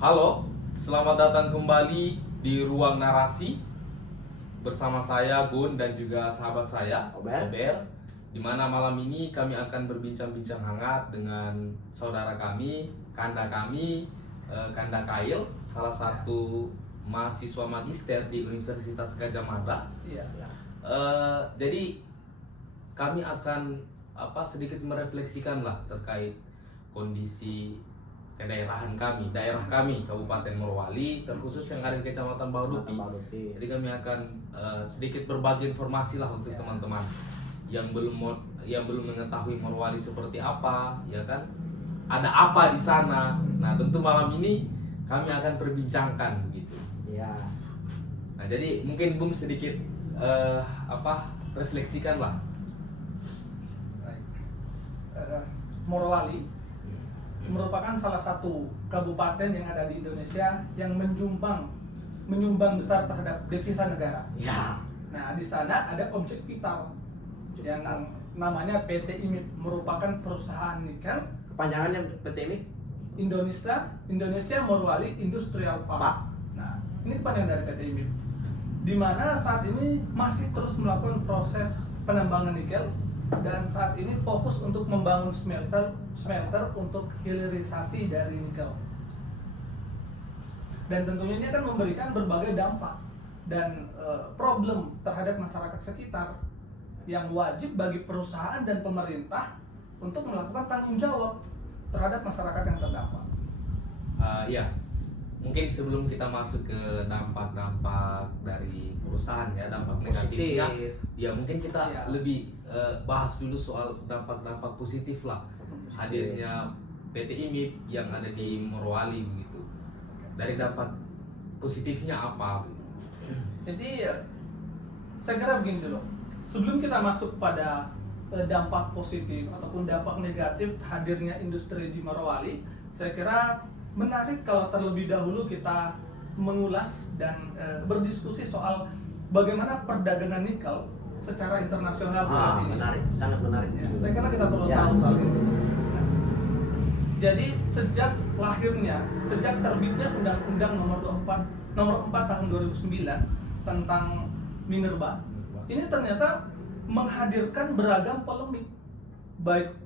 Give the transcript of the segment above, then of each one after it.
Halo, selamat datang kembali di Ruang Narasi bersama saya Gun dan juga sahabat saya Ober. Di mana malam ini kami akan berbincang-bincang hangat dengan saudara kami, Kanda Kail, salah satu mahasiswa magister di Universitas Gadjah Mada. Iya. Jadi kami akan sedikit merefleksikan lah terkait kondisi daerah kami Kabupaten Morowali, terkhusus yang ada di Kecamatan Bahodopi. Jadi kami akan sedikit berbagi informasi lah untuk teman-teman yang belum mengetahui Morowali seperti apa, ya kan? Ada apa di sana? Nah, tentu malam ini kami akan perbincangkan gitu. Iya. Nah, jadi mungkin Bung sedikit refleksikan lah. Baik. Morowali merupakan salah satu kabupaten yang ada di Indonesia yang menyumbang besar terhadap devisa negara. Ya. Nah, di sana ada objek vital yang namanya PT IMIP, merupakan perusahaan nikel. Kepanjangannya PT ini? Indonesia Morowali Industrial Park. Pak. Nah, ini kepanjangan dari PT IMIP, di mana saat ini masih terus melakukan proses penambangan nikel dan saat ini fokus untuk membangun smelter untuk hilirisasi dari nikel. Dan tentunya ini akan memberikan berbagai dampak dan problem terhadap masyarakat sekitar yang wajib bagi perusahaan dan pemerintah untuk melakukan tanggung jawab terhadap masyarakat yang terdampak. Ya, mungkin sebelum kita masuk ke dampak-dampak dari perusahaan ya, dampak negatifnya, ya mungkin kita lebih bahas dulu soal dampak-dampak positif lah hadirnya PT IMIP yang ada di Morowali begitu. Dari dampak positifnya apa? Jadi saya kira begini dulu. Sebelum kita masuk pada dampak positif ataupun dampak negatif hadirnya industri di Morowali, saya kira menarik kalau terlebih dahulu kita mengulas dan berdiskusi soal bagaimana perdagangan nikel secara internasional saat ini. Menarik, sangat menarik. Ya, saya kira kita perlu tahu soal itu. Nah, jadi sejak terbitnya Undang-Undang Nomor 4 Tahun 2009 tentang minerba, ini ternyata menghadirkan beragam polemik baik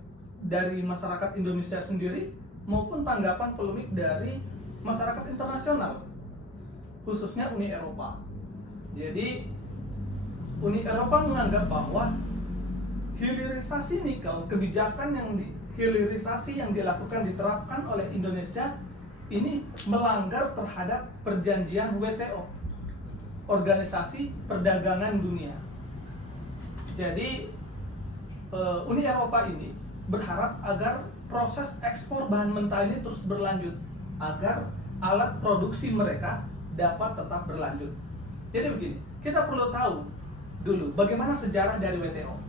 dari masyarakat Indonesia sendiri maupun tanggapan polemik dari masyarakat internasional, khususnya Uni Eropa. Jadi Uni Eropa menganggap bahwa hilirisasi nikel, hilirisasi yang diterapkan oleh Indonesia ini melanggar terhadap perjanjian WTO, Organisasi Perdagangan Dunia. Jadi Uni Eropa ini berharap agar proses ekspor bahan mentah ini terus berlanjut agar alat produksi mereka dapat tetap berlanjut. Jadi begini, kita perlu tahu dulu bagaimana sejarah dari WTO.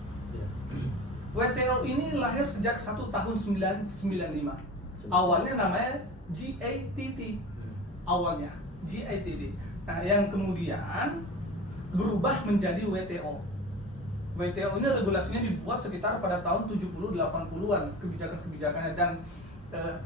WTO ini lahir sejak 1 tahun 1995. Awalnya namanya GATT. Nah, yang kemudian berubah menjadi WTO. WTO ini regulasinya dibuat sekitar pada tahun 70-80-an kebijakan-kebijakannya, dan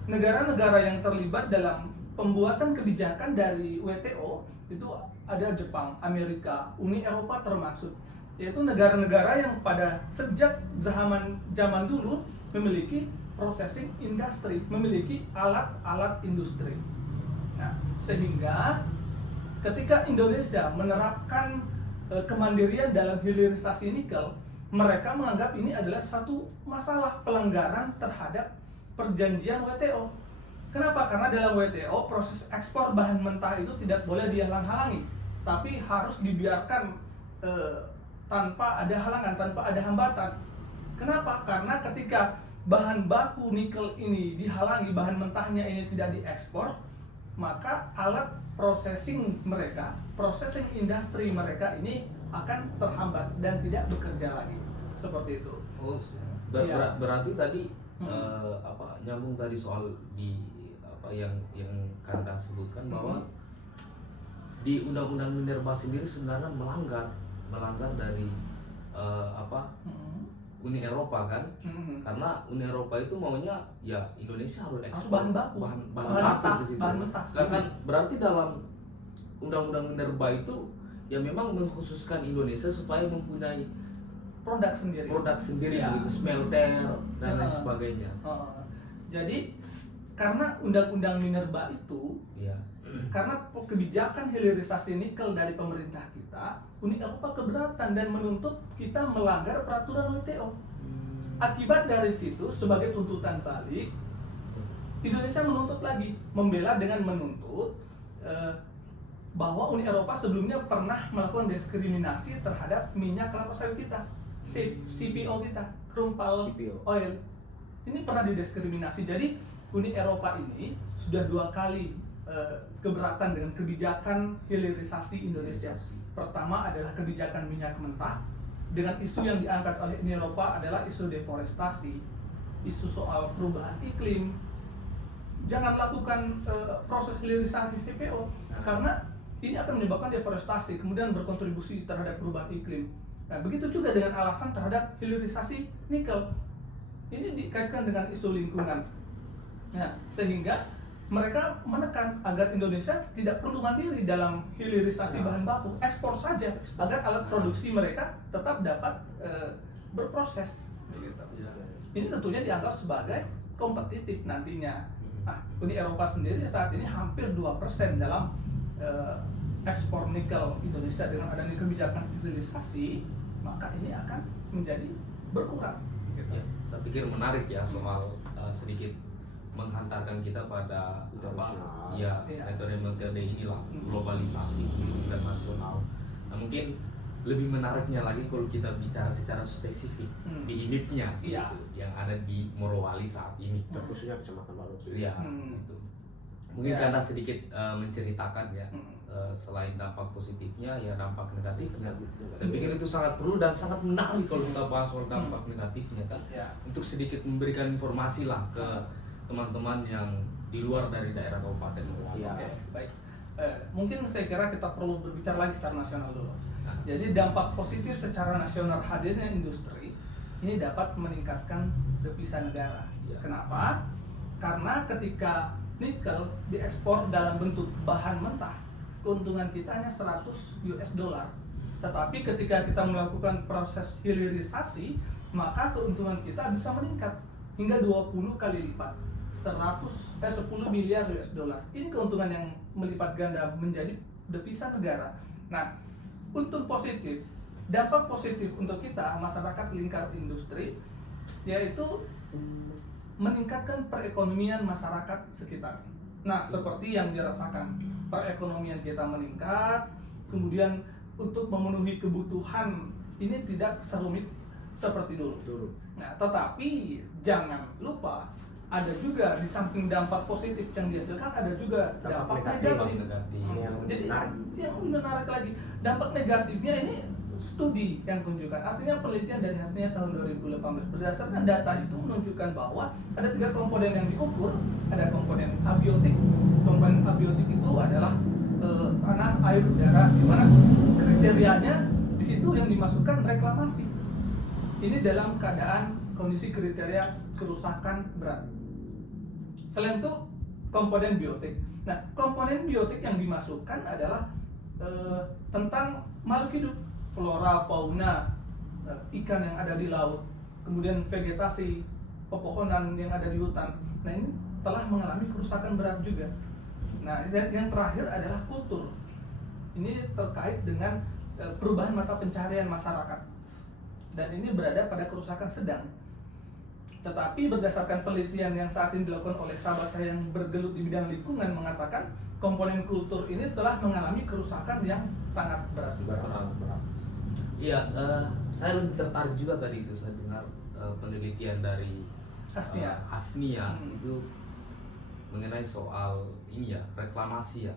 negara-negara yang terlibat dalam pembuatan kebijakan dari WTO itu ada Jepang, Amerika, Uni Eropa termasuk, yaitu negara-negara yang pada sejak zaman dulu memiliki processing industry, memiliki alat-alat industri. Nah, sehingga ketika Indonesia menerapkan kemandirian dalam hilirisasi nikel, mereka menganggap ini adalah satu masalah pelanggaran terhadap perjanjian WTO. Kenapa? Karena dalam WTO proses ekspor bahan mentah itu tidak boleh dihalang-halangi, tapi harus dibiarkan tanpa ada halangan, tanpa ada hambatan. Kenapa? Karena ketika bahan baku nikel ini dihalangi, bahan mentahnya ini tidak diekspor, maka alat processing industri mereka ini akan terhambat dan tidak bekerja lagi. Seperti itu. Berarti tadi nyambung tadi soal yang Kanda sebutkan bahwa di Undang-Undang Minerba sendiri sebenarnya melanggar dari Uni Eropa kan, Mm-mm. karena Uni Eropa itu maunya ya Indonesia harus Harus ekspor bahan baku, bahan bahan baku mentah, ke situ. bahan mentah. Sedangkan berarti dalam Undang-Undang Minerba itu ya memang mengkhususkan Indonesia supaya mempunyai produk sendiri. Ya. begitu, smelter dan lain Ah. sebagainya. Jadi karena undang-undang Minerba itu, Iya. karena kebijakan hilirisasi nikel dari pemerintah kita, Uni Eropa keberatan dan menuntut kita melanggar peraturan WTO. Akibat dari situ, sebagai tuntutan balik, Indonesia menuntut lagi, membela dengan menuntut bahwa Uni Eropa sebelumnya pernah melakukan diskriminasi terhadap minyak kelapa sawit kita, CPO kita, crude palm CPO. oil. Ini pernah didiskriminasi. Jadi Uni Eropa ini sudah 2 kali keberatan dengan kebijakan hilirisasi Indonesia. Pertama adalah kebijakan minyak mentah, dengan isu yang diangkat oleh Uni Eropa adalah isu deforestasi, isu soal perubahan iklim. Jangan lakukan proses hilirisasi CPO karena ini akan menyebabkan deforestasi, kemudian berkontribusi terhadap perubahan iklim. Nah, begitu juga dengan alasan terhadap hilirisasi nikel. Ini dikaitkan dengan isu lingkungan. Nah, sehingga mereka menekan agar Indonesia tidak perlu mandiri dalam hilirisasi bahan baku, ekspor saja agar alat produksi mereka tetap dapat berproses. Gitu. Ini tentunya dianggap sebagai kompetitif nantinya. Nah, Uni Eropa sendiri saat ini hampir 2% dalam ekspor nikel Indonesia. Dengan adanya kebijakan hilirisasi, maka ini akan menjadi berkurang. Gitu. Ya, saya pikir menarik ya soal sedikit menghantarkan kita pada Internasional. ya Iya. metode-metode inilah globalisasi internasional. Nah, mungkin lebih menariknya lagi kalau kita bicara secara spesifik di IMIP-nya Iya. gitu, yang ada di Morowali saat ini. Khususnya Kecamatan Baru. Ya, gitu. Mungkin Ya. karena sedikit menceritakan ya, selain dampak positifnya ya dampak negatifnya. Saya pikir itu sangat perlu dan sangat menarik kalau kita bahas soal dampak negatifnya kan. Ya. Untuk sedikit memberikan informasi lah ke teman-teman yang di luar dari daerah Kabupaten Morowali. Iya. Oke, baik. Mungkin saya kira kita perlu berbicara lagi secara nasional dulu. Nah. Jadi dampak positif secara nasional hadirnya industri ini dapat meningkatkan devisa negara. Ya. Kenapa? Karena ketika nikel diekspor dalam bentuk bahan mentah, keuntungan kita hanya 100 US dollar. Tetapi ketika kita melakukan proses hilirisasi, maka keuntungan kita bisa meningkat hingga 20 kali lipat. 10 miliar US dollar. Ini keuntungan yang melipat ganda menjadi devisa negara. Nah, untung positif, dampak positif untuk kita masyarakat lingkar industri yaitu meningkatkan perekonomian masyarakat sekitar. Nah, seperti yang dirasakan, perekonomian kita meningkat, kemudian untuk memenuhi kebutuhan ini tidak serumit seperti dulu. Nah, tetapi jangan lupa ada juga di samping dampak positif yang dihasilkan ada juga dampak Dampak negatif. negatif. Yang Jadi menarik. yang menarik lagi, dampak negatifnya ini studi yang tunjukkan, artinya penelitian dari hasilnya tahun 2018 berdasarkan data itu menunjukkan bahwa ada 3 komponen yang diukur. Ada komponen abiotik. Komponen abiotik itu adalah tanah, air, udara, di mana kriterianya di situ yang dimasukkan reklamasi. Ini dalam keadaan kondisi kriteria kerusakan berat. Selain itu komponen biotik. Nah, komponen biotik yang dimasukkan adalah tentang makhluk hidup, flora, fauna, ikan yang ada di laut, kemudian vegetasi, pepohonan yang ada di hutan. Nah, ini telah mengalami kerusakan berat juga. Nah, dan yang terakhir adalah kultur. Ini terkait dengan perubahan mata pencaharian masyarakat. Dan ini berada pada kerusakan sedang. Tetapi berdasarkan penelitian yang saat ini dilakukan oleh sahabat saya yang bergelut di bidang lingkungan mengatakan komponen kultur ini telah mengalami kerusakan yang sangat berat. Iya, saya lebih tertarik juga tadi itu saya dengar penelitian dari Hasnia itu mengenai soal ini ya, reklamasi ya.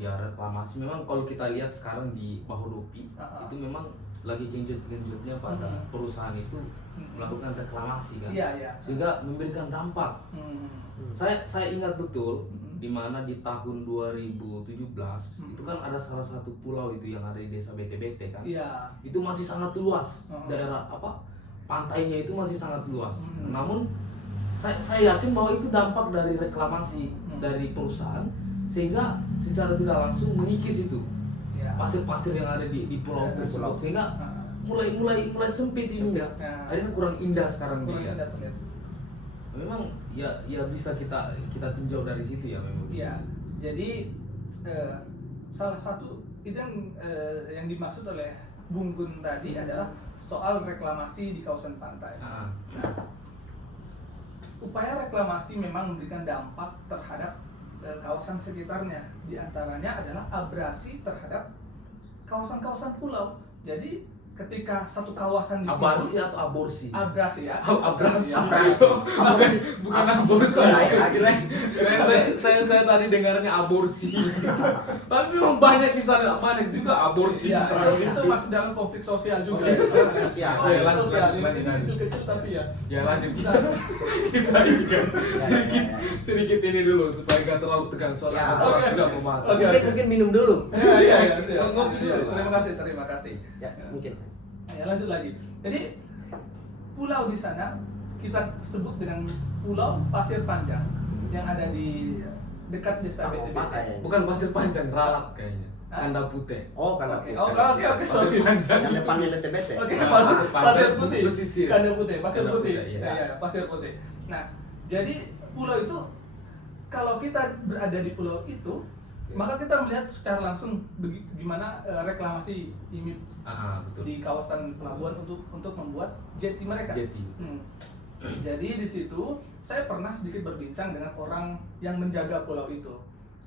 Ya, reklamasi memang kalau kita lihat sekarang di Bahodopi itu memang lagi genjot-genjotnya pada perusahaan itu melakukan reklamasi kan. Iya. Sehingga memberikan dampak. Saya ingat betul di mana di tahun 2017 itu kan ada salah satu pulau itu yang ada di desa BTBT kan. Iya. Itu masih sangat luas daerah pantainya itu masih sangat luas. Namun saya yakin bahwa itu dampak dari reklamasi dari perusahaan, sehingga secara tidak langsung mengikis itu Ya. pasir-pasir yang ada di pulau Ya, tersebut, pulau. sehingga mulai sempit ininya. Ya. Akhirnya kurang indah sekarang Kurang dilihat. indah terlihat. Memang ya bisa kita tinjau dari situ ya memang. Ya, jadi salah satu itu yang dimaksud oleh Bung Gun tadi adalah soal reklamasi di kawasan pantai. Ah, Nah, upaya reklamasi memang memberikan dampak terhadap kawasan sekitarnya. Di antaranya adalah abrasi terhadap kawasan-kawasan pulau. Jadi ketika satu kawasan abarsi atau aborsi? abrasi ya. Abrasi. Abrasi. Bukan aborsi. Saya- Kirain saya tadi dengarnya aborsi. Tapi memang banyak di sana, banyak juga aborsi Ya, di sana. itu masuk dalam konflik sosial juga. Konflik sosial. Oh, Ya, betul lanjut, sekali. lanjut, lanjut. Itu kecil tapi ya. Ya lanjut kita Nah, kita ini kan sedikit ya. sedikit ini dulu supaya nggak terlalu tegang soalnya Ya. ada orang Oke. juga mau masuk. Oke. Mungkin minum dulu. Iya. Ngopi dulu. Terima kasih. Ya, mungkin. Ya, lanjut lagi. Jadi pulau di sana kita sebut dengan Pulau Pasir Panjang yang ada di dekat desa BTBT. Pantai. Bukan pasir panjang, ralat kayaknya. Hah? Kanda putih. Oh, karena Oke, oke, Pasir sorry. panjang yang itu. depannya BTBT. Oke, Nah, pasir, pasir putih, pesisir. Kanda putih, pasir Kanda putih, putih, iya. iya, pasir putih. Nah, jadi pulau itu kalau kita berada di pulau itu, maka kita melihat secara langsung gimana reklamasi ini Betul. di kawasan pelabuhan untuk membuat jetty mereka. Jetty. Jadi di situ saya pernah sedikit berbincang dengan orang yang menjaga pulau itu.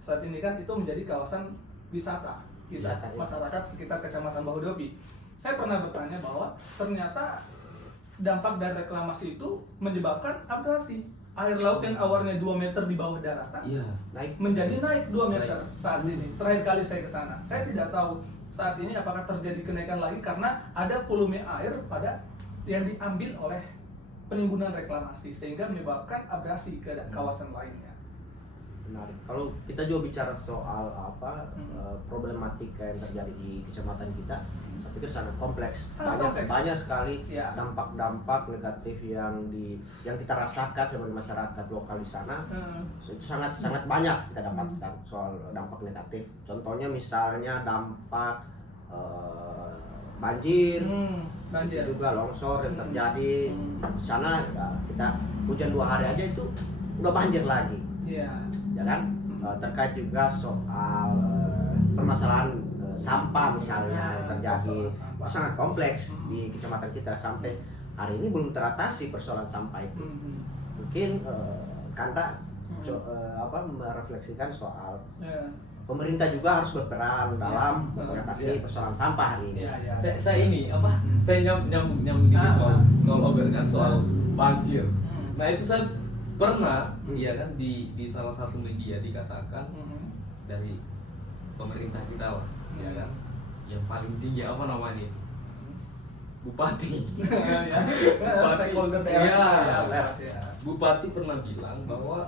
Saat ini kan itu menjadi kawasan wisata Wisata, ya. masyarakat sekitar Kecamatan Bahodopi. Saya pernah bertanya bahwa ternyata dampak dari reklamasi itu menyebabkan abrasi. Air laut yang awalnya 2 meter di bawah daratan Iya. Naik. menjadi naik 2 meter saat ini. Terakhir kali saya ke sana. Saya tidak tahu saat ini apakah terjadi kenaikan lagi karena ada volume air pada yang diambil oleh penimbunan reklamasi sehingga menyebabkan abrasi ke kawasan lainnya. Menarik. Kalau kita juga bicara soal problematika yang terjadi di kecamatan kita, saya pikir sangat kompleks. Sangat kompleks. Banyak sekali Ya. dampak-dampak negatif yang kita rasakan sebagai masyarakat lokal di sana. Itu sangat banyak kita dapatkan soal dampak negatif. Contohnya misalnya dampak banjir, Banjir. itu juga longsor yang terjadi di sana. Ya, kita hujan 2 hari aja itu udah banjir lagi. Iya. Ya kan. Terkait juga soal permasalahan sampah misalnya yang terjadi, Persoalan sampah. itu sangat kompleks di kecamatan kita, sampai hari ini belum teratasi persoalan sampah itu. Mungkin Kanda merefleksikan soal Ya. pemerintah juga harus berperan dalam Ya. mengatasi persoalan sampah hari ini. Iya, iya. Saya ini saya nyambung dikit soal Obel kan soal banjir. Nah itu saya pernah ya kan di salah satu media dikatakan dari pemerintah kita lah ya kan yang paling tinggi apa namanya itu bupati. Ya. Stakeholder Iya. daerah. Ya. Bupati pernah bilang bahwa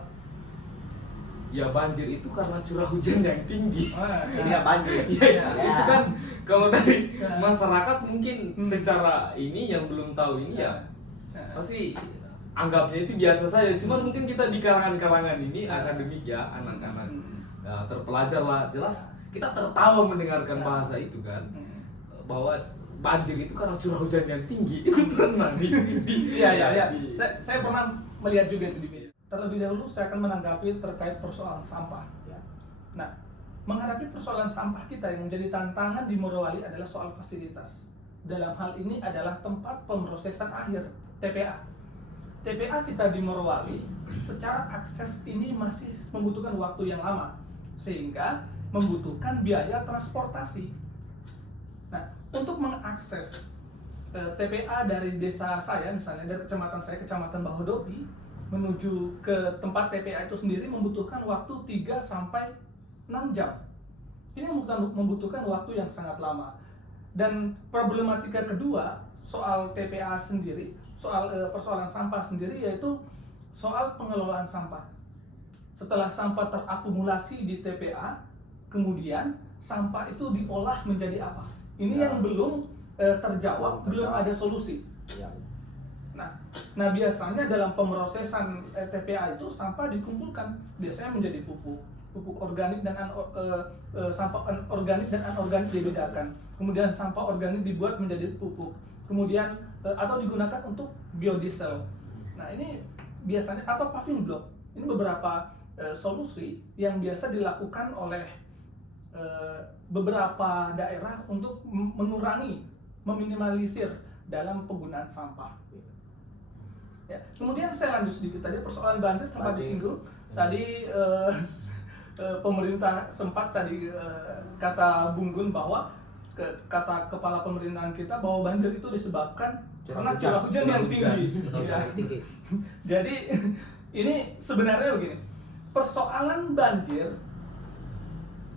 ya banjir itu karena curah hujan yang tinggi. Sehingga banjir. Iya, Ya. itu kan kalau dari Ya. masyarakat mungkin secara ini yang belum tahu ini ya pasti anggapnya itu biasa saja. Cuman mungkin kita di kalangan-kalangan ini akademik ya, anak-anak terpelajar lah, jelas kita tertawa mendengarkan bahasa itu kan, bahwa banjir itu karena curah hujan yang tinggi. Itu pernah Iya. Saya pernah melihat juga itu di media. Terlebih dahulu saya akan menanggapi terkait persoalan sampah. Ya. Nah, menghadapi persoalan sampah kita yang menjadi tantangan di Morowali adalah soal fasilitas. Dalam hal ini adalah tempat pemrosesan akhir, TPA. TPA kita di Morowali secara akses ini masih membutuhkan waktu yang lama, sehingga membutuhkan biaya transportasi. Nah, untuk mengakses TPA dari desa saya, misalnya dari kecamatan saya, Kecamatan Bahodopi, menuju ke tempat TPA itu sendiri membutuhkan waktu 3-6 jam. Ini membutuhkan waktu yang sangat lama. Dan problematika kedua soal TPA sendiri, soal persoalan sampah sendiri, yaitu soal pengelolaan sampah. Setelah sampah terakumulasi di TPA, kemudian sampah itu diolah menjadi apa? Ini yang belum terjawab, belum ada solusi. Ya. Nah biasanya dalam pemrosesan TPA itu sampah dikumpulkan biasanya menjadi pupuk organik dan sampah organik dan anorganik dibedakan. Kemudian sampah organik dibuat menjadi pupuk. Kemudian atau digunakan untuk biodiesel. Nah ini biasanya atau paving block. Ini beberapa solusi yang biasa dilakukan oleh beberapa daerah untuk mengurangi, meminimalisir dalam penggunaan sampah. Ya, kemudian saya lanjut sedikit tadi persoalan banjir sempat disinggung. Tadi pemerintah sempat tadi kata Bung Gun bahwa kata kepala pemerintahan kita bahwa banjir itu disebabkan karena curah hujan yang tinggi. Ya. Jadi ini sebenarnya begini, persoalan banjir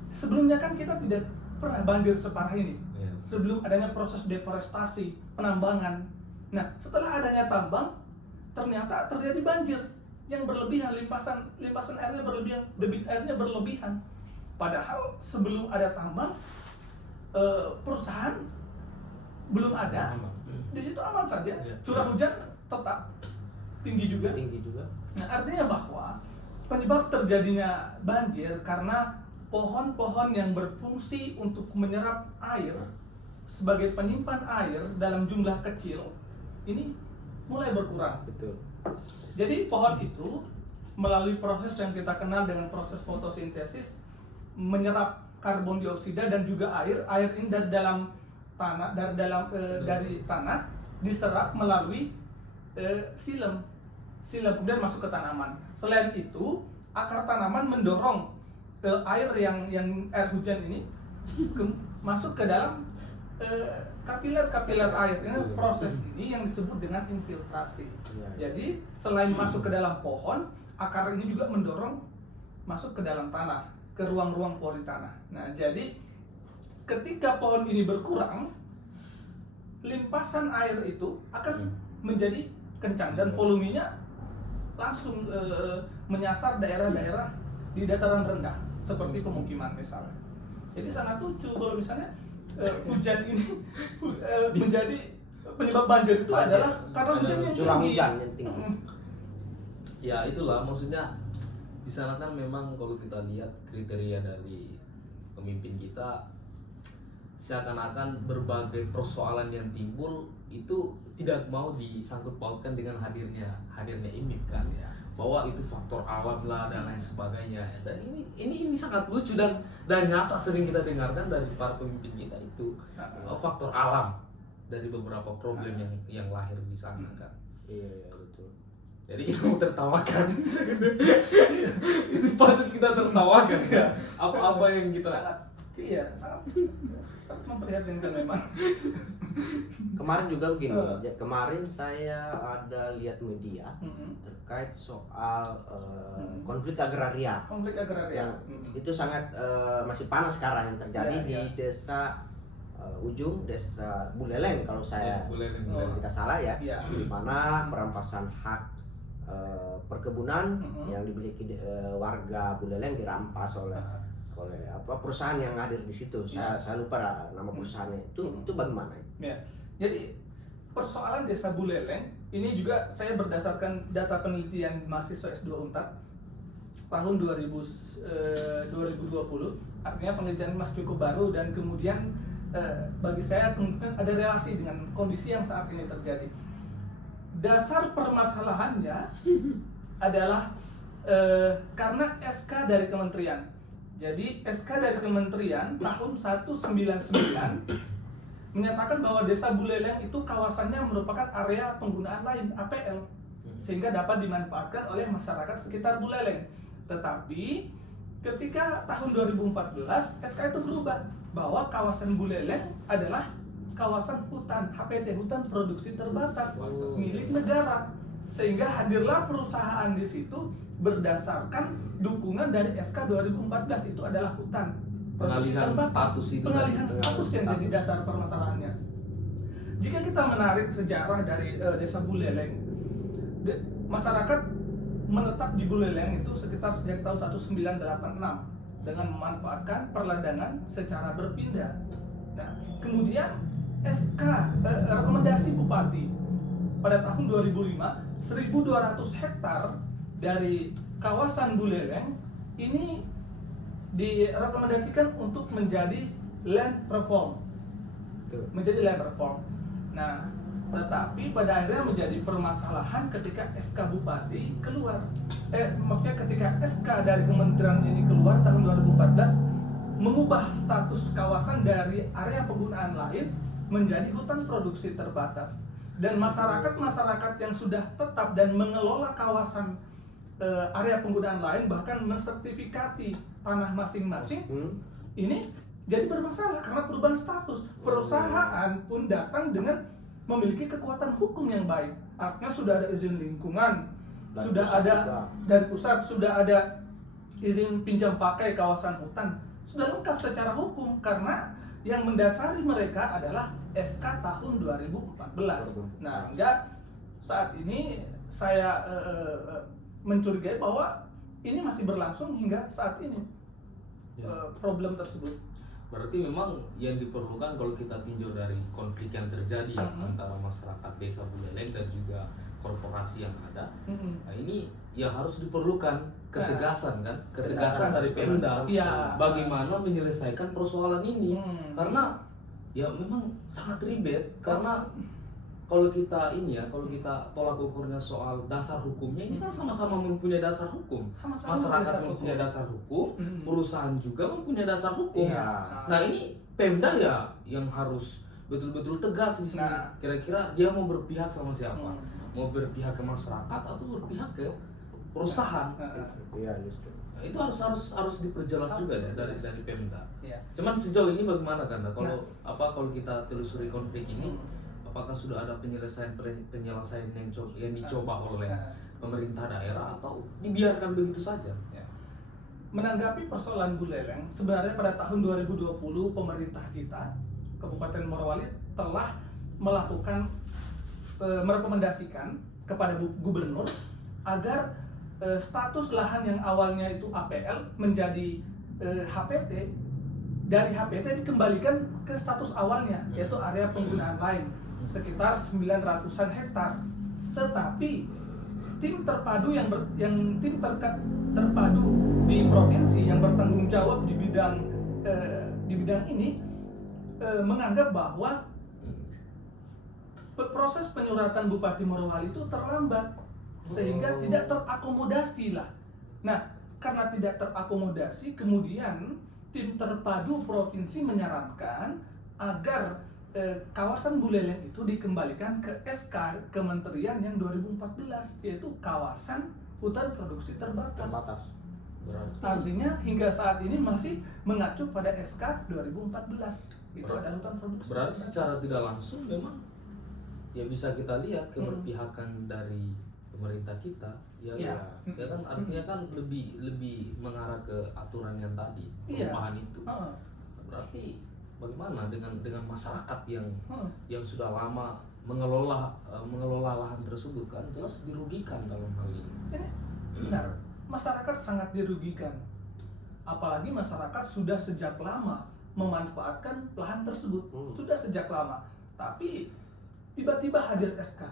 sebelumnya kan kita tidak pernah banjir separah ini. Sebelum adanya proses deforestasi, penambangan. Nah, setelah adanya tambang, ternyata terjadi banjir yang berlebihan, limpasan airnya berlebihan, debit airnya berlebihan. Padahal sebelum ada tambang, perusahaan belum ada, di situ aman saja. Curah hujan tetap tinggi juga. Nah, artinya bahwa penyebab terjadinya banjir karena pohon-pohon yang berfungsi untuk menyerap air sebagai penyimpan air dalam jumlah kecil ini mulai berkurang. Betul. Jadi pohon itu melalui proses yang kita kenal dengan proses fotosintesis menyerap karbon dioksida dan juga air ini dari dalam tanah dari tanah diserap melalui silem kemudian masuk ke tanaman. Selain itu akar tanaman mendorong air yang air hujan ini masuk ke dalam kapiler air. Ini proses ini yang disebut dengan infiltrasi. Jadi selain masuk ke dalam pohon, akar ini juga mendorong masuk ke dalam tanah, ke ruang-ruang pori tanah. Nah, jadi ketika pohon ini berkurang, limpasan air itu akan menjadi kencang dan volumenya langsung menyasar daerah-daerah di dataran rendah seperti pemukiman misalnya. Jadi sangat lucu kalau misalnya hujan ini menjadi penyebab banjir itu adalah karena hujan yang tinggi. Ya itulah maksudnya di sana kan memang kalau kita lihat kriteria dari pemimpin kita seakan-akan berbagai persoalan yang timbul itu tidak mau disangkut pautkan dengan hadirnya IMIP kan ya, bahwa itu faktor alam lah dan lain sebagainya. Dan ini sangat lucu dan nyata sering kita dengarkan dari para pemimpin kita itu faktor alam dari beberapa problem yang lahir di sana kan. Iya betul. Jadi itu tertawakan. Itu patut kita tertawakan ya. Apa yang kita sangat memprihatinkan memang. Kemarin juga begini, kemarin saya ada lihat media terkait soal konflik agraria. Itu sangat masih panas sekarang yang terjadi di desa ujung, desa Buleleng kalau saya tidak salah ya, di mana perampasan hak perkebunan yang dimiliki warga Buleleng dirampas oleh perusahaan yang hadir di situ. Saya lupa nama perusahaannya. Itu bagaimana? Ya. Jadi persoalan desa Buleleng ini juga saya berdasarkan data penelitian mahasiswa S2 Unpad tahun 2020. Artinya penelitian masih cukup baru dan kemudian bagi saya kemudian ada relasi dengan kondisi yang saat ini terjadi. Dasar permasalahannya adalah karena SK dari kementerian. Jadi SK dari kementerian tahun 199 menyatakan bahwa desa Buleleng itu kawasannya merupakan area penggunaan lain APL sehingga dapat dimanfaatkan oleh masyarakat sekitar Buleleng. Tetapi ketika tahun 2014 SK itu berubah bahwa kawasan Buleleng adalah kawasan hutan HPT, hutan produksi terbatas milik negara, sehingga hadirlah perusahaan di situ berdasarkan dukungan dari SK 2014 itu adalah hutan. Pengalihan status itu. Pengalihan status yang jadi dasar permasalahannya. Jika kita menarik sejarah dari desa Buleleng, masyarakat menetap di Buleleng itu sekitar sejak tahun 1986 dengan memanfaatkan perladangan secara berpindah. Nah, kemudian SK rekomendasi bupati pada tahun 2005 1.200 hektar dari kawasan Buleleng ini direkomendasikan untuk menjadi land reform. Menjadi land reform. Nah, tetapi pada akhirnya menjadi permasalahan ketika SK Bupati keluar. Maksudnya ketika SK dari kementerian ini keluar tahun 2014 mengubah status kawasan dari area penggunaan lain menjadi hutan produksi terbatas. Dan masyarakat yang sudah tetap dan mengelola kawasan area penggunaan lain bahkan mensertifikati tanah masing-masing ini jadi bermasalah karena perubahan status. Perusahaan pun datang dengan memiliki kekuatan hukum yang baik. Artinya sudah ada izin lingkungan, sudah ada dari pusat, sudah ada izin pinjam pakai kawasan hutan, sudah lengkap secara hukum karena yang mendasari mereka adalah SK tahun 2014. Nah, hingga saat ini saya mencurigai bahwa ini masih berlangsung hingga saat ini problem tersebut. Berarti memang yang diperlukan kalau kita tinjau dari konflik yang terjadi antara masyarakat desa Buleleng dan juga korporasi yang ada, nah ini yang harus diperlukan ketegasan kan, ketegasan dari Pemda bagaimana menyelesaikan persoalan ini karena ya memang sangat ribet karena kalau kita kalau kita tolak ukurnya soal dasar hukumnya ini kan sama-sama mempunyai dasar hukum, masyarakat mempunyai dasar hukum, perusahaan juga mempunyai dasar hukum. Nah ini Pemda ya yang harus betul-betul tegas di sini. Kira-kira dia mau berpihak sama siapa? Mau berpihak ke masyarakat atau berpihak ke perusahaan? Nah, itu harus diperjelas juga ya dari Pemda. Cuman sejauh ini bagaimana kan? Kalau kita telusuri konflik ini, apakah sudah ada penyelesaian yang dicoba oleh pemerintah daerah atau dibiarkan begitu saja? Menanggapi persoalan Buleleng, sebenarnya pada tahun 2020 pemerintah kita Kabupaten Morowali telah melakukan merekomendasikan kepada gubernur agar status lahan yang awalnya itu APL menjadi HPT, dari HPT dikembalikan ke status awalnya yaitu area penggunaan lain sekitar 900-an hektar. Tetapi tim terpadu terpadu di provinsi yang bertanggung jawab di bidang ini menganggap bahwa proses penyuratan Bupati Morowali itu terlambat sehingga tidak terakomodasi lah. Nah, karena tidak terakomodasi, kemudian tim terpadu provinsi menyarankan agar kawasan Buleleng itu dikembalikan ke SK Kementerian yang 2014 yaitu kawasan hutan produksi terbatas. Berarti artinya hingga saat ini masih mengacu pada SK 2014 itu ada hutan produksi. Berarti secara tidak langsung memang ya bisa kita lihat keberpihakan dari pemerintah kita ya kan artinya kan lebih mengarah ke aturan yang tadi perubahan itu. Berarti bagaimana dengan masyarakat yang sudah lama mengelola lahan tersebut kan jelas dirugikan dalam hal ini. Benar, masyarakat sangat dirugikan. Apalagi masyarakat sudah sejak lama memanfaatkan lahan tersebut, sudah sejak lama. Tapi tiba-tiba hadir SK.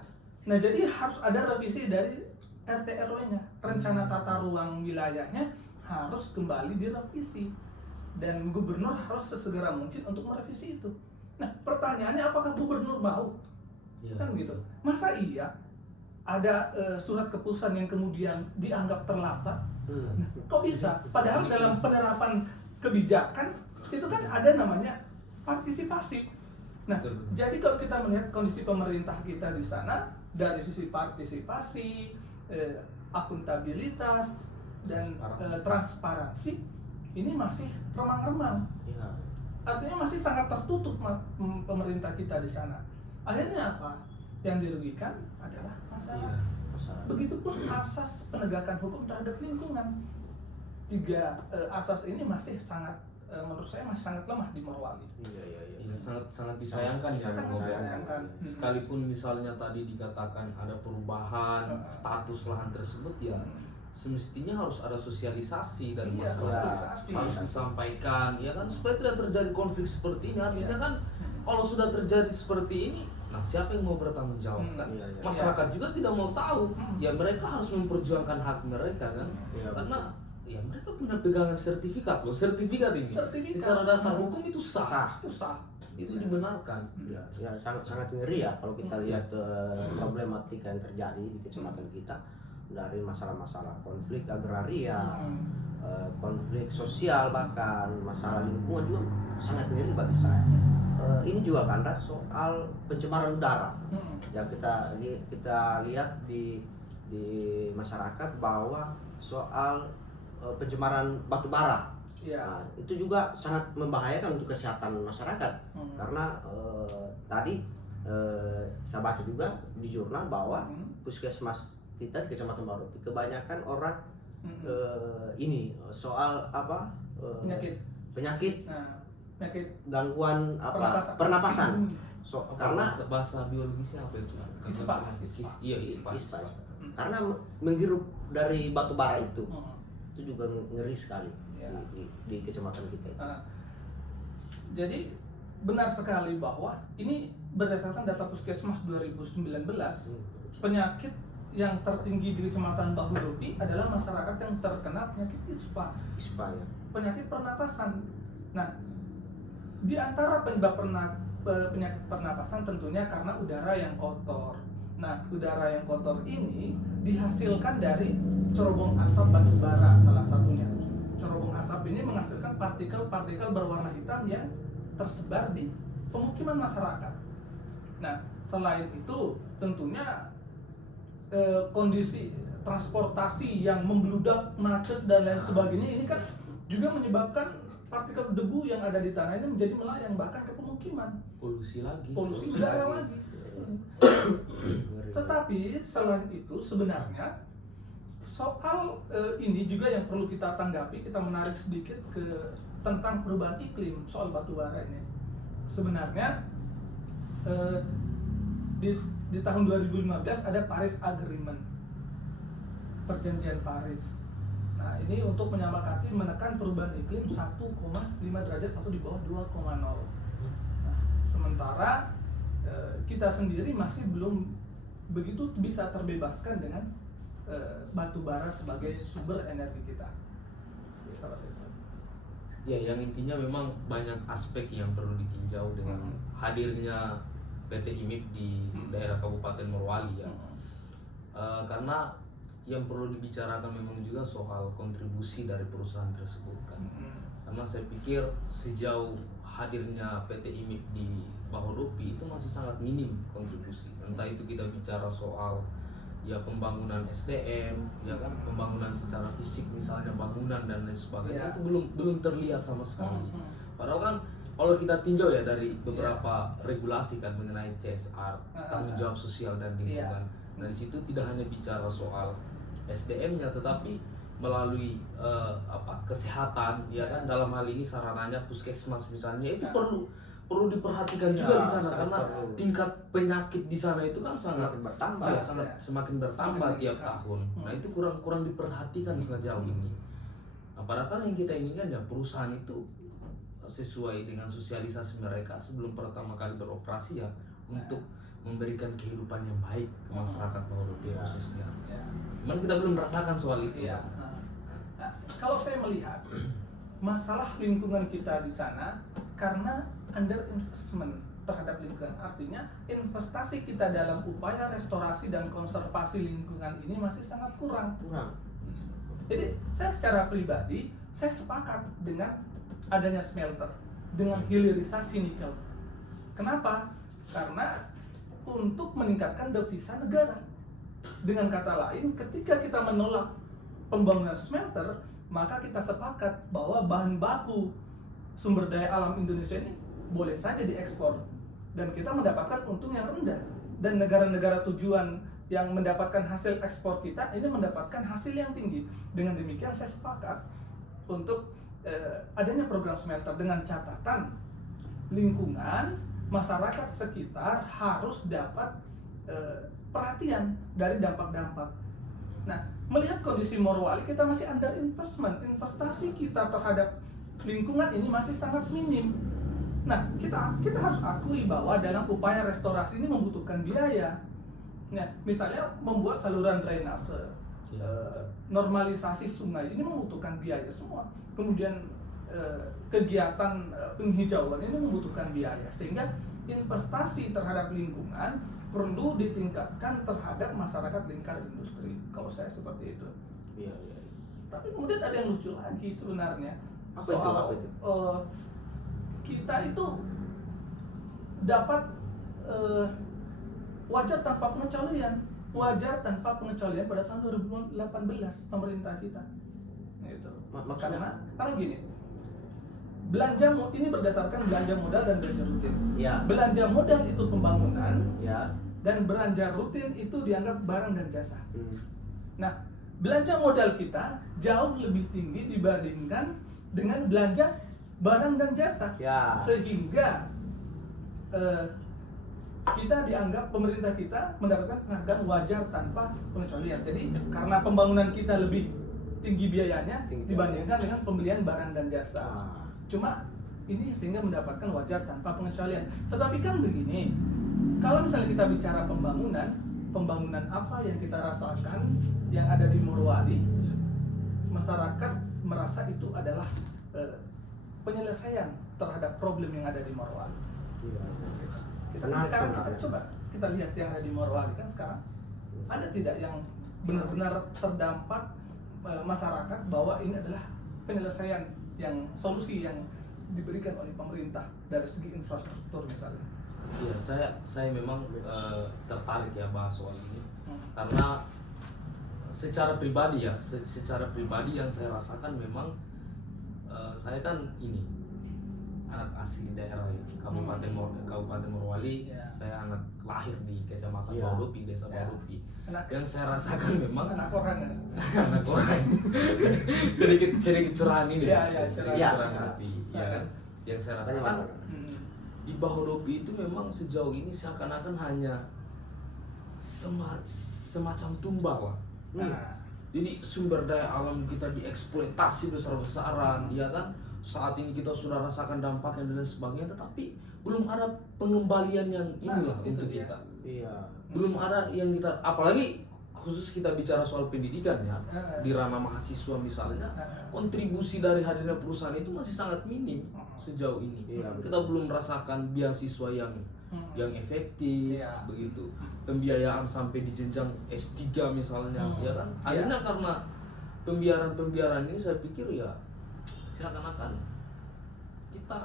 Nah, jadi harus ada revisi dari RT RW-nya, rencana tata ruang wilayahnya harus kembali direvisi. Dan gubernur harus sesegera mungkin untuk merevisi itu. Nah, pertanyaannya apakah gubernur mau? Kan gitu. Masa iya ada surat keputusan yang kemudian dianggap terlambat? Nah, kok bisa? Padahal dalam penerapan kebijakan itu kan ada namanya partisipasi. Nah, jadi kalau kita melihat kondisi pemerintah kita di sana dari sisi partisipasi, akuntabilitas dan transparansi ini masih remang-remang. Artinya masih sangat tertutup pemerintah kita di sana. Akhirnya apa? Yang dirugikan adalah masyarakat. Begitupun asas penegakan hukum terhadap lingkungan. 3 asas ini masih sangat menurut saya masih sangat lemah di Morowali. Iya, sangat disayangkan ya. Disayangkan. Sekalipun misalnya tadi dikatakan ada perubahan status lahan tersebut ya semestinya harus ada sosialisasi dari masyarakat, harus disampaikan ya kan supaya tidak terjadi konflik seperti ini. Artinya kan kalau sudah terjadi seperti ini Nah, siapa yang mau bertanggung jawab kan? Iya. Masyarakat juga tidak mau tahu. Ya mereka harus memperjuangkan hak mereka kan. Iya, Karena ya mereka punya pegangan sertifikat loh. Sertifikat ini secara dasar hukum itu sah. Itu dibenarkan. Ya sangat ngeri ya kalau kita lihat problematika yang terjadi di kecamatan kita, dari masalah-masalah konflik agraria, konflik sosial, bahkan masalah lingkungan juga sangat ngeri bagi saya. Ini juga karena soal pencemaran udara. Ya kita lihat di masyarakat bahwa soal pencemaran batu bara. Nah, itu juga sangat membahayakan untuk kesehatan masyarakat. Karena tadi saya baca juga di jurnal bahwa puskesmas kita di Kecamatan Bahodopi kebanyakan orang ini soal apa penyakit gangguan pernapasan. Karena bahasa biologisnya apa itu? ISPA. Karena menghirup dari batu bara itu juga ngeri sekali di kecamatan kita. Jadi benar sekali bahwa ini berdasarkan data Puskesmas 2019, penyakit yang tertinggi di Kecamatan Bahodopi adalah masyarakat yang terkena penyakit ISPA ya. Penyakit pernapasan. Nah, di antara penyebab penyakit pernapasan tentunya karena udara yang kotor. Nah, udara yang kotor ini dihasilkan dari cerobong asap batu bara salah satunya. Cerobong asap ini menghasilkan partikel-partikel berwarna hitam yang tersebar di pemukiman masyarakat. Nah, selain itu tentunya kondisi transportasi yang membludak, macet dan lain sebagainya ini kan juga menyebabkan partikel debu yang ada di tanah ini menjadi melayang bahkan ke pemukiman. Polusi udara lagi. Tetapi selain itu sebenarnya soal ini juga yang perlu kita tanggapi, kita menarik sedikit ke tentang perubahan iklim soal batu bara ini. Sebenarnya di tahun 2015 ada Paris Agreement, perjanjian Paris. Nah, ini untuk menyepakati menekan perubahan iklim 1,5 derajat atau di bawah 2,0. Nah, sementara kita sendiri masih belum begitu bisa terbebaskan dengan batu bara sebagai sumber energi kita. Ya, yang intinya memang banyak aspek yang perlu ditinjau dengan hadirnya PT IMIP di daerah Kabupaten Morowali ya. Karena yang perlu dibicarakan memang juga soal kontribusi dari perusahaan tersebut kan. Karena saya pikir sejauh hadirnya PT IMIP di Bahodopi itu masih sangat minim kontribusi. Entah itu kita bicara soal ya pembangunan SDM, ya kan, pembangunan secara fisik misalnya bangunan dan lain sebagainya itu belum terlihat sama sekali. Padahal kan kalau kita tinjau ya dari beberapa regulasi kan mengenai CSR, tanggung jawab sosial dan lingkungan. Nah, di situ tidak hanya bicara soal SDM-nya tetapi melalui kesehatan ya kan, dalam hal ini sarananya puskesmas misalnya itu perlu diperhatikan juga di sana karena tingkat penyakit di sana itu kan sangat semakin bertambah tiap tahun. Nah, itu kurang diperhatikan sejauh ini. Nah, padahal yang kita inginkan ya perusahaan itu sesuai dengan sosialisasi mereka sebelum pertama kali beroperasi ya untuk memberikan kehidupan yang baik ke masyarakat Bahodopi khususnya. Cuman kita belum merasakan soal itu. Nah, kalau saya melihat masalah lingkungan kita di sana karena under investment terhadap lingkungan, artinya investasi kita dalam upaya restorasi dan konservasi lingkungan ini masih sangat kurang. Jadi saya secara pribadi saya sepakat dengan adanya smelter, dengan hilirisasi nikel. Kenapa? Karena untuk meningkatkan devisa negara. Dengan kata lain, ketika kita menolak pembangunan smelter, maka kita sepakat bahwa bahan baku sumber daya alam Indonesia ini boleh saja diekspor dan kita mendapatkan untung yang rendah, dan negara-negara tujuan yang mendapatkan hasil ekspor kita ini mendapatkan hasil yang tinggi. Dengan demikian saya sepakat untuk adanya program smelter dengan catatan lingkungan, masyarakat sekitar harus dapat perhatian dari dampak-dampak. Nah, melihat kondisi Morowali kita masih under investment, investasi kita terhadap lingkungan ini masih sangat minim. Nah, kita harus akui bahwa dalam upaya restorasi ini membutuhkan biaya. Nah, misalnya membuat saluran drainase, normalisasi sungai ini membutuhkan biaya semua. Kemudian kegiatan penghijauan ini membutuhkan biaya, sehingga investasi terhadap lingkungan perlu ditingkatkan terhadap masyarakat lingkar industri. Kalau saya seperti itu. Iya, iya. Tapi kemudian ada yang lucu lagi sebenarnya. Apa itu? Kita itu dapat wajar tanpa pengecualian. Wajar tanpa pengecualian pada tahun 2018 pemerintah kita. Gitu. Maksudnya? Karena gini. Ini berdasarkan belanja modal dan belanja rutin. Ya. Belanja modal itu pembangunan, Ya. dan belanja rutin itu dianggap barang dan jasa. Hmm. Nah, belanja modal kita jauh lebih tinggi dibandingkan dengan belanja barang dan jasa. Ya. Sehingga kita dianggap, pemerintah kita mendapatkan penghargaan wajar tanpa pengecualian. Jadi karena pembangunan kita lebih tinggi biayanya dibandingkan dengan pembelian barang dan jasa. Cuma ini sehingga mendapatkan wajar tanpa pengecualian. Tetapi kan begini, kalau misalnya kita bicara pembangunan apa yang kita rasakan yang ada di Morowali, masyarakat merasa itu adalah penyelesaian terhadap problem yang ada di Morowali. Sekarang kita coba kita lihat yang ada di Morowali kan sekarang ada tidak yang benar-benar terdampak masyarakat bahwa ini adalah penyelesaian yang solusi yang diberikan oleh pemerintah dari segi infrastruktur misalnya. Iya, saya memang tertarik ya bahas soal ini karena secara pribadi yang saya rasakan memang saya kan ini anak asli daerah ya, Kabupaten Morowali. Saya anak lahir di Kecamatan Baudopi, Desa Baudopi. Yang saya rasakan memang anak orang sedikit curahan ini curahan hati ya kan. Yang saya rasakan di Baudopi itu memang sejauh ini seakan-akan hanya semacam tumbal lah. Jadi sumber daya alam kita dieksploitasi besar-besaran, ya kan? Saat ini kita sudah rasakan dampaknya dan lain sebagainya, tetapi belum ada pengembalian yang inilah untuk kita. Iya. Belum ada yang kita, apalagi khusus kita bicara soal pendidikan ya, di ranah mahasiswa misalnya, kontribusi dari hadirnya perusahaan itu masih sangat minim sejauh ini. Kita belum merasakan beasiswa yang efektif, begitu. Pembiayaan sampai di jenjang S3 misalnya, ya kan? Akhirnya karena pembiaran ini saya pikir ya seakan-akan kita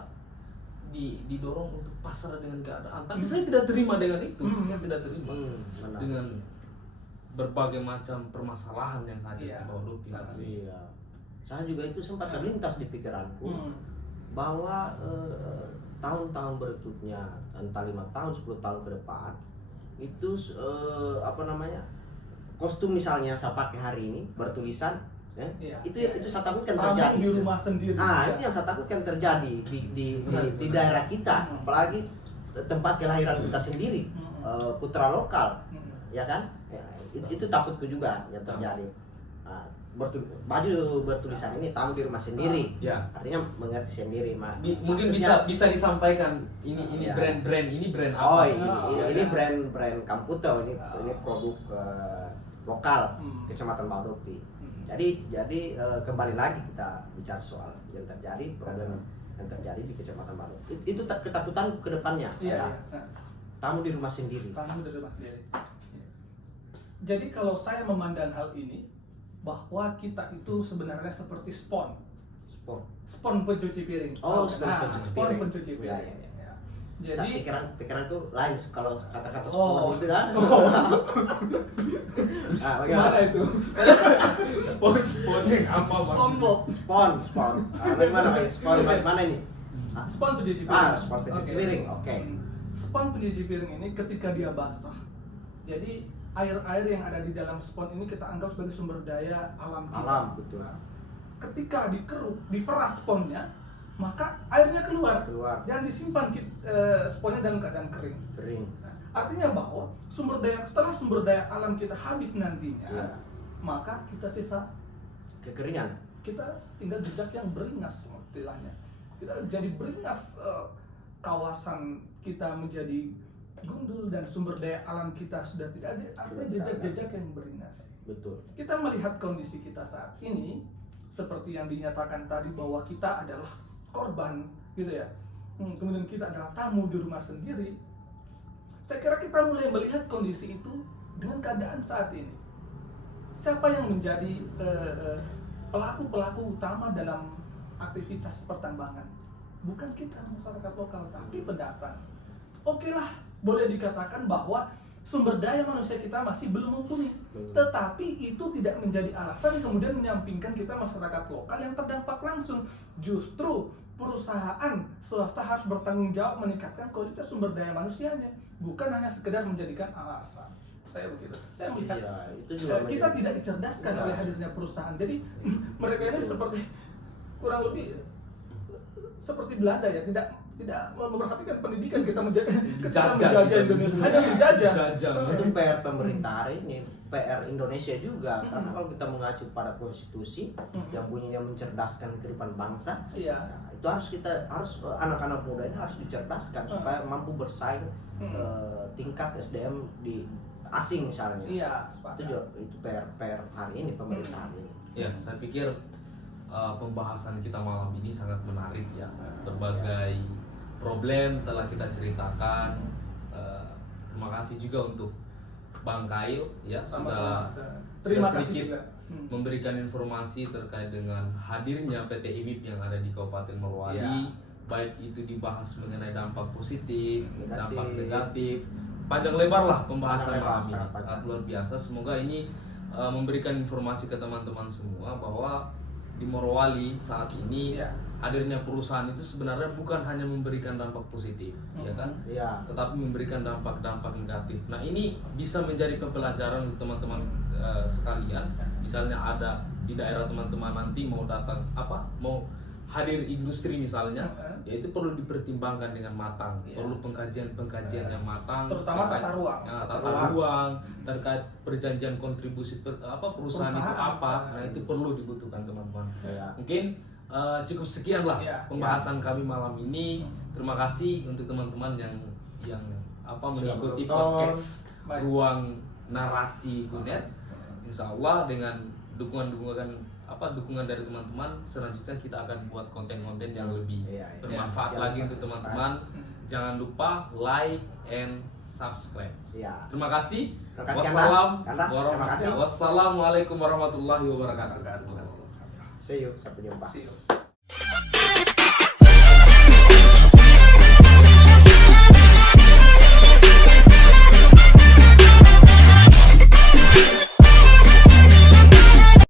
didorong untuk pasrah dengan keadaan. Tapi saya tidak terima dengan itu. Saya tidak terima dengan berbagai macam permasalahan yang hadir di Baudopi. Iya. Saya juga itu sempat terlintas di pikiranku bahwa tahun-tahun berikutnya, entah 5 tahun, 10 tahun ke depan, itu kostum misalnya saya pakai hari ini bertulisan itu saya takutkan terjadi di rumah sendiri. Itu yang saya takutkan terjadi di daerah kita, apalagi tempat kelahiran kita sendiri, putra lokal, ya kan? Itu takutku juga yang terjadi. Baju bertulisan ini tahu di rumah sendiri, artinya mengerti sendiri. Mungkin bisa disampaikan ini brand apa? Ini brand Kamputo, ini produk lokal Kecamatan Baudopi. Jadi kembali lagi kita bicara soal yang terjadi, problem yang terjadi di Kecamatan Baudopi. Itu ketakutan ke depannya. Tamu di rumah sendiri. Jadi kalau saya memandang hal ini, bahwa kita itu sebenarnya seperti spon pencuci piring. Spon pencuci piring. Jadi pikiranku lain kalau kata-kata spon itu kan. Gimana itu? Spon apa? Spon. Bagaimana ini? Spon pencuci piring. Spon pencuci piring. Oke. Spon pencuci piring ini ketika dia basah, jadi air-air yang ada di dalam spon ini kita anggap sebagai sumber daya alam kita. Alam, betul. Ketika diperas sponnya, maka airnya keluar. Yang disimpan sponnya dalam keadaan kering. Nah, artinya bahwa setelah sumber daya alam kita habis nantinya, maka kita sisa kekeringan. Kita tinggal jejak yang beringas, istilahnya. Kita jadi beringas kawasan kita menjadi gundul dan sumber daya alam kita sudah tidak ada jejak-jejak yang berinasi. Betul. Kita melihat kondisi kita saat ini seperti yang dinyatakan tadi bahwa kita adalah korban gitu ya. Kemudian kita adalah tamu di rumah sendiri. Saya kira kita mulai melihat kondisi itu dengan keadaan saat ini. Siapa yang menjadi pelaku-pelaku utama dalam aktivitas pertambangan? Bukan kita masyarakat lokal, tapi pendatang. Oke lah, boleh dikatakan bahwa sumber daya manusia kita masih belum mumpuni. Tetapi itu tidak menjadi alasan kemudian menyampingkan kita masyarakat lokal yang terdampak langsung. Justru perusahaan swasta harus bertanggung jawab meningkatkan kualitas sumber daya manusianya, bukan hanya sekedar menjadikan alasan. Saya begitu. Saya melihat itu juga kita tidak dicerdaskan oleh hadirnya perusahaan. Jadi mereka ini seperti kurang lebih seperti Belanda ya, tidak memperhatikan pendidikan, kita menjajah Indonesia, hanya menjajah. Itu PR pemerintah hari ini, PR Indonesia juga, karena kalau kita mengacu pada konstitusi yang bunyinya mencerdaskan kehidupan bangsa, itu harus anak-anak muda ini harus dicerdaskan supaya mampu bersaing tingkat SDM di asing misalnya. Itu PR hari ini pemerintah hari ini. Ya, saya pikir pembahasan kita malam ini sangat menarik ya. Berbagai problem telah kita ceritakan. Terima kasih juga untuk Bang Kail ya, sudah sedikit memberikan informasi terkait dengan hadirnya PT IMIP yang ada di Kabupaten Morowali. Baik itu dibahas mengenai dampak positif, dampak negatif, panjang lebar lah pembahasan malam ini, sangat luar biasa. Semoga ini memberikan informasi ke teman-teman semua bahwa di Morowali saat ini hadirnya perusahaan itu sebenarnya bukan hanya memberikan dampak positif, ya kan? Tetapi memberikan dampak-dampak negatif. Nah, ini bisa menjadi pembelajaran untuk teman-teman sekalian. Misalnya ada di daerah teman-teman nanti mau datang mau hadir industri misalnya, ya itu perlu dipertimbangkan dengan matang, perlu pengkajian yang matang, terutama tata ruang, terkait perjanjian kontribusi perusahaan itu apa, nah itu perlu dibutuhkan teman-teman. Mungkin cukup sekian lah pembahasan kami malam ini. Terima kasih untuk teman-teman yang mengikuti podcast Ruang Narasi Gunet. Insya Allah dengan dukungan dari teman-teman, selanjutnya kita akan buat konten-konten yang lebih bermanfaat lagi untuk teman-teman. Jangan lupa like and subscribe. Terima kasih. Wassalamualaikum warahmatullahi wabarakatuh. See you, sampai jumpa.